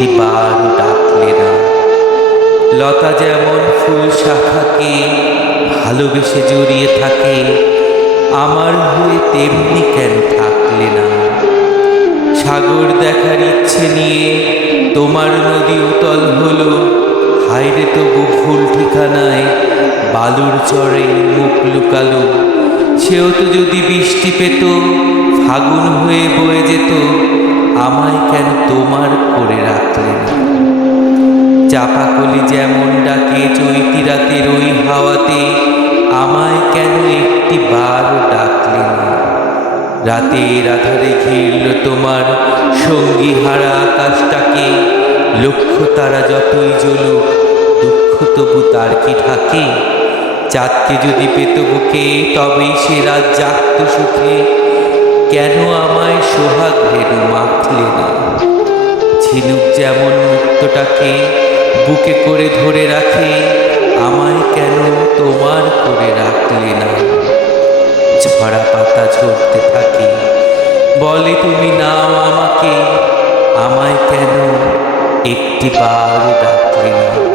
একটিবার ডাকলে না। লতা যেমন ফুল শাখাকে ভালোবেসে জড়িয়ে থাকে, আমার হয়ে তেমনি কেন থাকলে না? সাগর দেখার ইচ্ছে নিয়ে তোমার নদী উতল হলো, হায়রে তবু ভুল ঠিকানায় বালুর চরে মুখ লুকালো। সেও তো যদি বৃষ্টি পেত, ফাগুন হয়ে বয়ে যেত, আমায় কেন তোমার করে রাখলে না? চাপাকলি যেমন ডাকে চৈতি রাতের ওই হাওয়াতে, আমায় কেন একটিবার ডাকলে না? রাতের আধারে ঘিরল তোমার সঙ্গী হারা আকাশটাকে, লক্ষ তারা যতই জ্বলুক দুঃখ তবু তার কি ঢাকে? চাঁদকে যদি পেত বুকে তবেই সে রাত জাগত সুখে, কেন আমায় সোহাগ রেণু মাখলে না? ঝিনুক যেমন মুক্তটাকে বুকে করে ধরে রাখে, আমায় কেন তোমার করে রাখলে না? ঝরা পাতা ঝরতে থাকে, বলে তুমি নাও আমাকে, আমায় কেন একটিবার ডাকলে না?